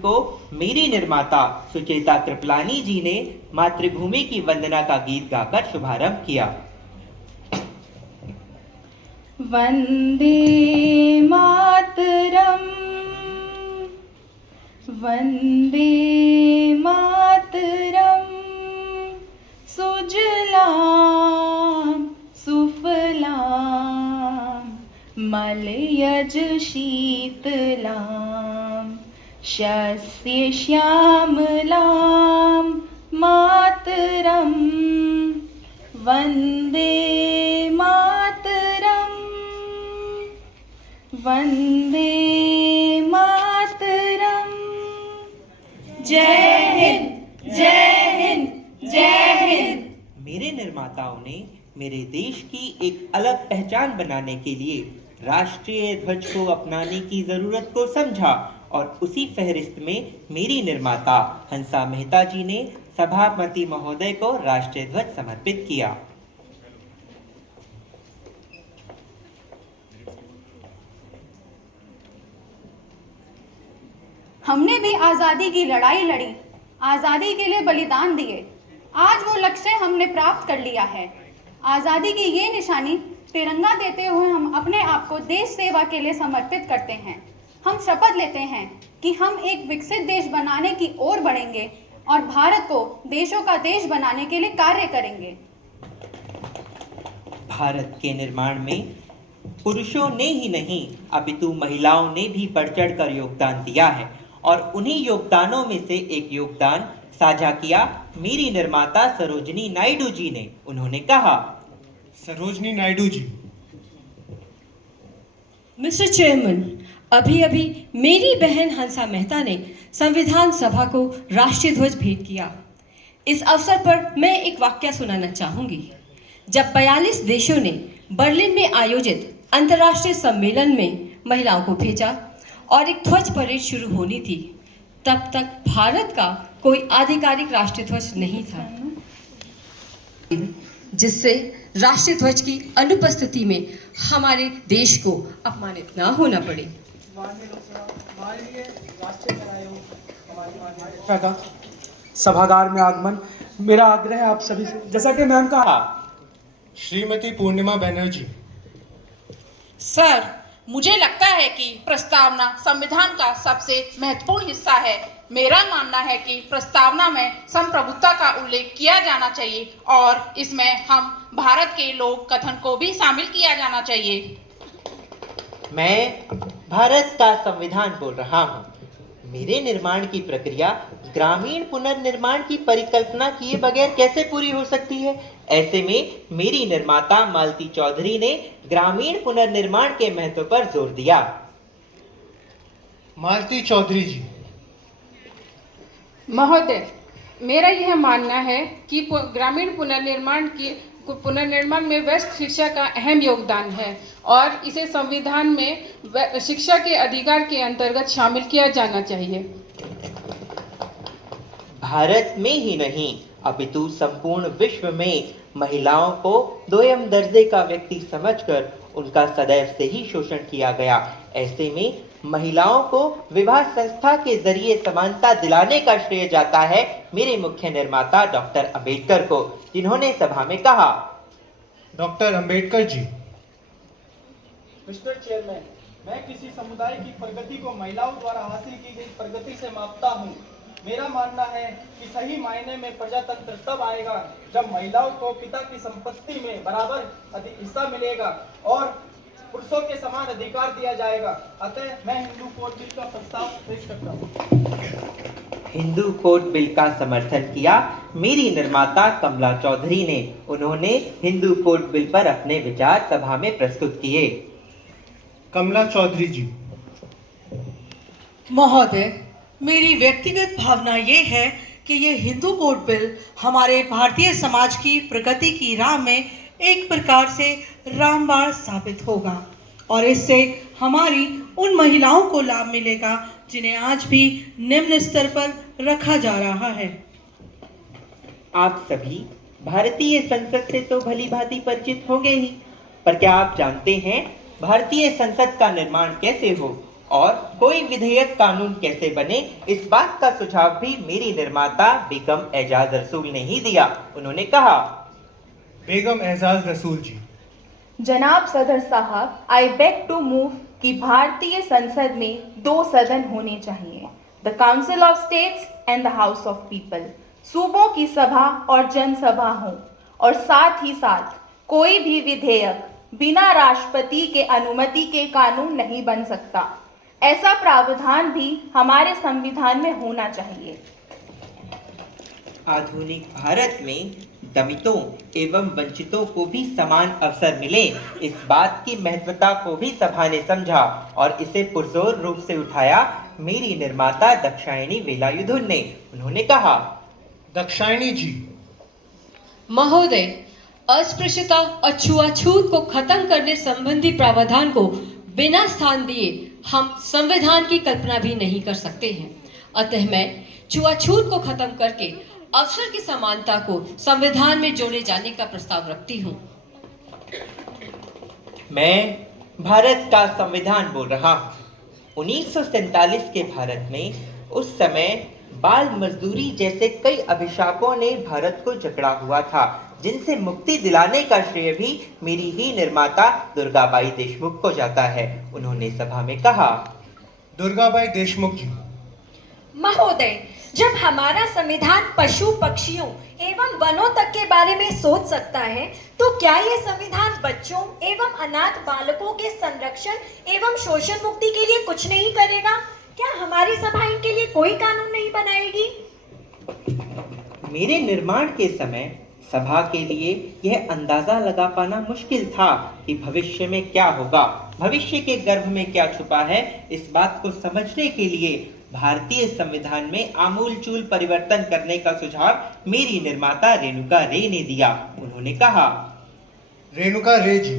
को मेरी निर्माता सुचेता कृपलानी जी ने मातृभूमि की वंदना का गीत गाकर शुभारंभ किया। वंदे मातरम, वंदे मातरम, सुजलाम सुफलाम मलयज शीतलाम शस्य श्यामलाम मातरम, वंदे मातरम, वंदे मातरम। जय हिंद, जय हिंद, जय हिंद। मेरे निर्माताओं ने मेरे देश की एक अलग पहचान बनाने के लिए राष्ट्रीय ध्वज को अपनाने की जरूरत को समझा और उसी फहरिस्त में मेरी निर्माता हंसा मेहता जी ने सभापति महोदय को राष्ट्रीय ध्वज समर्पित किया। हमने भी आज़ादी की लड़ाई लड़ी, आज़ादी के लिए बलिदान दिए। आज वो लक्ष्य हमने प्राप्त कर लिया है। आज़ादी की ये निशानी तिरंगा देते हुए हम अपने आप को देश सेवा के लिए समर्पित करते हैं। हम शपथ लेते हैं कि हम एक विकसित देश बनाने की ओर बढ़ेंगे और भारत को देशों का देश बनाने के लिए कार्य करेंगे। भारत के निर्माण में पुरुषों ने ही नहीं अपितु महिलाओं ने भी बढ़ चढ़ कर योगदान दिया है और उन्हीं योगदानों में से एक योगदान साझा किया मेरी निर्माता सरोजिनी नायडू जी ने। उन्होंने कहा, सरोजिनी नायडू जी। मिस्टर चेयरमैन, अभी अभी मेरी बहन हंसा मेहता ने संविधान सभा को राष्ट्रीय ध्वज भेंट किया। इस अवसर पर मैं एक वाक्य सुनाना चाहूंगी। जब 42 देशों ने बर्लिन में आयोजित अंतर्राष्ट्रीय सम्मेलन में महिलाओं को भेजा और एक ध्वज परेड शुरू होनी थी, तब तक भारत का कोई आधिकारिक राष्ट्रीय ध्वज नहीं था, जिससे राष्ट्रीय ध्वज की अनुपस्थिति में हमारे देश को अपमानित ना होना पड़े। का सभागार में आगमन, मेरा आग्रह है आप सभी से, जैसा कि मैम कहा। श्रीमती पूर्णिमा बनर्जी। सर, मुझे लगता है कि प्रस्तावना संविधान का सबसे महत्वपूर्ण हिस्सा है। मेरा मानना है कि प्रस्तावना में संप्रभुता का उल्लेख किया जाना चाहिए और इसमें हम भारत के लोक कथन को भी शामिल किया जाना चाहिए। मैं भारत का संविधान बोल रहा हूँ। मेरे निर्माण की प्रक्रिया ग्रामीण पुनर्निर्माण की परिकल्पना किए बगैर कैसे पूरी हो सकती है? ऐसे में मेरी निर्माता मालती चौधरी ने ग्रामीण पुनर्निर्माण के महत्व पर जोर दिया। मालती चौधरी जी। महोदय, मेरा यह मानना है कि ग्रामीण पुनर्निर्माण में वयस्क शिक्षा का अहम योगदान है और इसे संविधान में शिक्षा के अधिकार के अंतर्गत शामिल किया जाना चाहिए। भारत में ही नहीं अपितु संपूर्ण विश्व में महिलाओं को दोयम दर्जे का व्यक्ति समझकर उनका सदैव से ही शोषण किया गया। ऐसे में महिलाओं को विवाह संस्था के जरिए समानता दिलाने का श्रेय जाता है मेरे मुख्य निर्माता डॉक्टर अंबेडकर को, जिन्होंने सभा में कहा। Doctor Ambedkar ji. Mister chairman, मैं किसी समुदाय की प्रगति को महिलाओं द्वारा हासिल की गई प्रगति से मापता हूँ। मेरा मानना है कि सही मायने में प्रजातंत्र तब आएगा जब महिलाओं को पिता की संपत्ति में बराबर हिस्सा मिलेगा और पुरुषों के समान अधिकार दिया जाएगा। अतः मैं हिंदू कोड बिल का प्रस्ताव पेश करता हूँ। हिंदू कोड बिल का समर्थन किया मेरी निर्माता कमला चौधरी ने। उन्होंने हिंदू कोड बिल पर अपने विचार सभा में प्रस्तुत किए। कमला चौधरी जी। महोदय, मेरी व्यक्तिगत भावना ये है कि ये हिंदू कोड बिल हमारे भारतीय समाज की प्रगति की राह में एक प्रकार से रामबाण साबित होगा और इससे हमारी उन महिलाओं को लाभ मिलेगा जिन्हें आज भी निम्न स्तर पर रखा जा रहा है। आप सभी भारतीय संसद से तो भली भांति परिचित होंगे ही, पर क्या आप जानते हैं भारतीय संसद का निर्माण कैसे हो और कोई विधेयक कानून कैसे बने, इस बात का सुझाव भी मेरी निर्माता बेगम एजाज रसूल ने ही दिया। उन्होंने कहा, बेगम एजाज रसूल जी, जनाब सदर साहब, आई बेग टू मूव कि भारतीय संसद में 2 सदन होने चाहिए, the council of states and the house of people. सूबों की सभा और जनसभा हो, और साथ ही साथ कोई भी विधेयक बिना राष्ट्रपति के अनुमति के कानून नहीं बन सकता। ऐसा प्रावधान भी हमारे संविधान में होना चाहिए। आधुनिक भारत में दमितों एवं वंचितों को भी समान अवसर मिले, इस बात की महत्वता को भी सभा ने समझा और इसे पुरजोर रूप से उठाया मेरी निर्माता दाक्षायणी वेलायुधन ने। उन्होंने कहा, दाक्षायणी जी, महोदय, अस्पृश्यता और छुआछूत को खत्म करने संबंधी प्रावधान को बिना स्थान दिए हम संविधान की कल्पना भी नहीं कर सकते हैं। अतः मैं छुआछूत को खत्म करके अवसर की समानता को संविधान में जोड़े जाने का प्रस्ताव रखती हूँ। मैं भारत का संविधान बोल रहा हूँ। 1947 के भारत में उस समय बाल मजदूरी जैसे कई अभिशापों ने भारत को जकड़ा हुआ था, जिनसे मुक्ति दिलाने का श्रेय भी मेरी ही निर्माता दुर्गाबाई देशमुख को जाता है। उन्होंने सभा में कहा, दुर्गाबाई देशमुख जी, महोदय, जब हमारा संविधान पशु पक्षियों एवं वनों तक के बारे में सोच सकता है, तो क्या ये संविधान बच्चों एवं अनाथ बालकों के संरक्षण एवं शोषण मुक्ति के लिए कुछ नहीं करेगा? क्या हमारी सभा इनके लिए कोई कानून नहीं बनाएगी? मेरे निर्माण के समय सभा के लिए यह अंदाजा लगा पाना मुश्किल था कि भविष्य में क्या होगा, भविष्य के गर्भ में क्या छुपा है। इस बात को समझने के लिए भारतीय संविधान में आमूलचूल परिवर्तन करने का सुझाव मेरी निर्माता रेणुका रे ने दिया। उन्होंने कहा, रेणुका रे जी,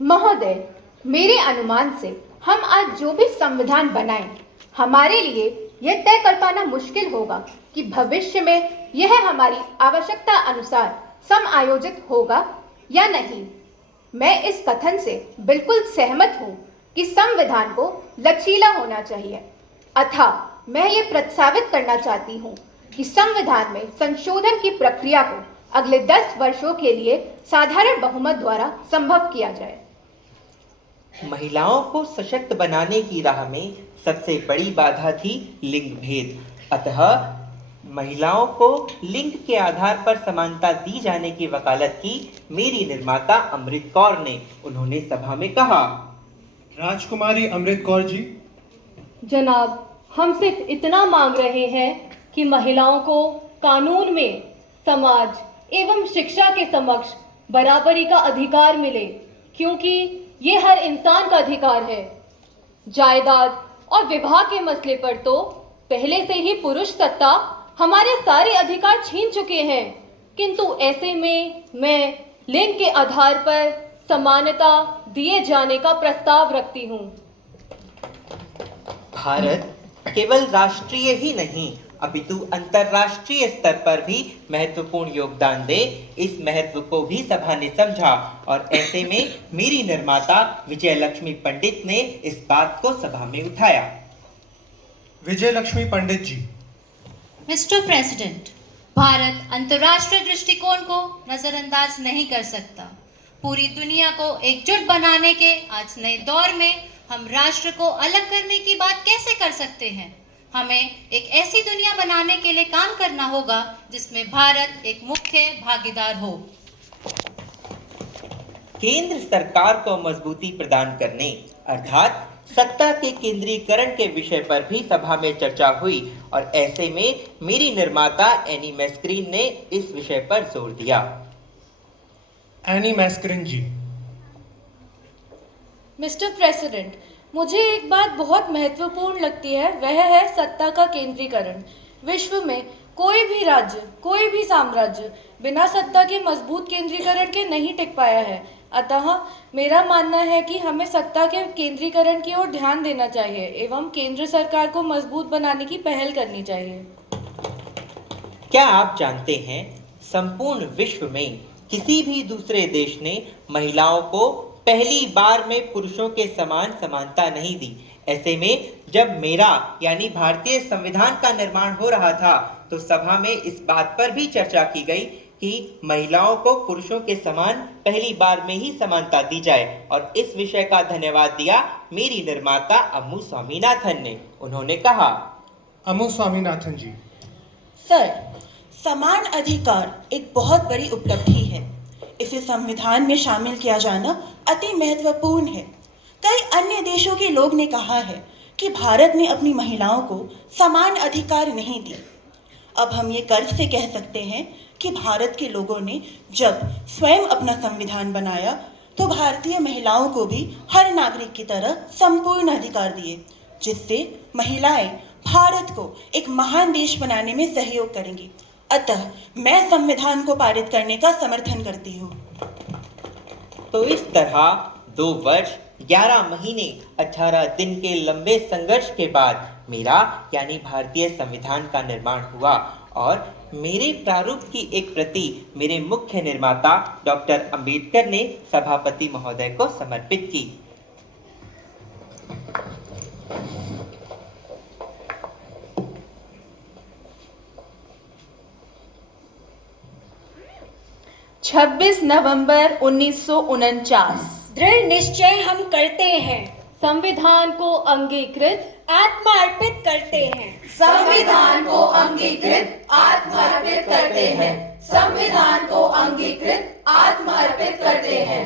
महोदय, मेरे अनुमान से हम आज जो भी संविधान बनाएं, हमारे लिए यह तय कर पाना मुश्किल होगा कि भविष्य में यह हमारी आवश्यकता अनुसार समायोजित होगा या नहीं। मैं इस कथन से बिल्कुल सहमत हूँ कि संविधान को लचीला होना चाहिए, अतः मैं ये प्रस्तावित करना चाहती हूँ कि संविधान में संशोधन की प्रक्रिया को अगले 10 वर्षों के लिए साधारण बहुमत द्वारा संभव किया जाए। महिलाओं को सशक्त बनाने की राह में सबसे बड़ी बाधा थी लिंग भेद, अतः महिलाओं को लिंग के आधार पर समानता दी जाने की वकालत की मेरी निर्माता अमृत कौर ने। उन्होंने सभा में कहा, राजकुमारी अमृत कौर जी, जनाब, हम सिर्फ इतना मांग रहे हैं कि महिलाओं को कानून में समाज एवं शिक्षा के समक्ष बराबरी का अधिकार मिले, क्योंकि ये हर इंसान का अधिकार है। जायदाद और विवाह के मसले पर तो पहले से ही पुरुष सत्ता हमारे सारे अधिकार छीन चुके हैं, किंतु ऐसे में मैं लिंग के आधार पर समानता दिए जाने का प्रस्ताव रखती हूँ। भारत केवल राष्ट्रीय ही नहीं अपितु अंतर्राष्ट्रीय स्तर पर भी महत्वपूर्ण योगदान दे, इस महत्व को भी सभा ने समझा और ऐसे में मेरी निर्माता विजय लक्ष्मी पंडित ने इस बात को सभा में उठाया। विजय लक्ष्मी पंडित जी, मिस्टर प्रेसिडेंट, भारत अंतर्राष्ट्रीय दृष्टिकोण को नजरअंदाज नहीं कर सकता। पूरी दुनिया को एकजुट बनाने के आज नए दौर में हम राष्ट्र को अलग करने की बात कैसे कर सकते हैं? हमें एक ऐसी दुनिया बनाने के लिए काम करना होगा जिसमें भारत एक मुख्य भागीदार हो। केंद्र सरकार को मजबूती प्रदान करने अर्थात सत्ता के केंद्रीकरण के विषय पर भी सभा में चर्चा हुई और ऐसे में मेरी निर्माता एनी मैस्क्रीन ने इस विषय पर जोर दिया। एनी मैस्क्रीन जी, मिस्टर प्रेसिडेंट, मुझे एक बात बहुत महत्वपूर्ण लगती है, वह है सत्ता का केंद्रीकरण। विश्व में कोई भी राज्य, कोई भी साम्राज्य बिना सत्ता के मजबूत केंद्रीकरण के नहीं टिक पाया है। अतः मेरा मानना है कि हमें सत्ता के केंद्रीकरण की ओर ध्यान देना चाहिए एवं केंद्र सरकार को मजबूत बनाने की पहल करनी चाहिए। क्या आप जानते हैं, संपूर्ण विश्व में किसी भी दूसरे देश ने महिलाओं को पहली बार में पुरुषों के समान समानता नहीं दी। ऐसे में जब मेरा यानी भारतीय संविधान का निर्माण हो रहा था तो सभा में इस बात पर भी चर्चा की गई कि महिलाओं को पुरुषों के समान पहली बार में ही समानता दी जाए और इस विषय का धन्यवाद दिया मेरी निर्माता अम्मू स्वामीनाथन ने। उन्होंने कहा, अम्मू स्वामीनाथन जी। सर, समान अधिकार एक बहुत बड़ी उपलब्धि है। इसे संविधान में शामिल किया जाना अति महत्वपूर्ण है। कई अन्य देशों के लोग ने कहा है कि भारत ने अपनी महिलाओं को समान अधिकार नहीं दिए। अब हम ये गर्व से कह सकते हैं कि भारत के लोगों ने जब स्वयं अपना संविधान बनाया तो भारतीय महिलाओं को भी हर नागरिक की तरह संपूर्ण अधिकार दिए, जिससे महिलाएं भारत को एक महान देश बनाने में सहयोग करेंगी। अतः मैं संविधान को पारित करने का समर्थन करती हूँ। तो इस तरह 2 वर्ष 11 महीने 18 दिन के लंबे संघर्ष के बाद मेरा यानी भारतीय संविधान का निर्माण हुआ और मेरे प्रारूप की एक प्रति मेरे मुख्य निर्माता डॉक्टर अंबेडकर ने सभापति महोदय को समर्पित की। छब्बीस नवंबर 1949। दृढ़ निश्चय हम करते हैं, संविधान को अंगीकृत आत्मा अर्पित करते हैं। संविधान को अंगीकृत आत्मर्पित करते हैं। संविधान को अंगीकृत आत्मर्पित करते हैं।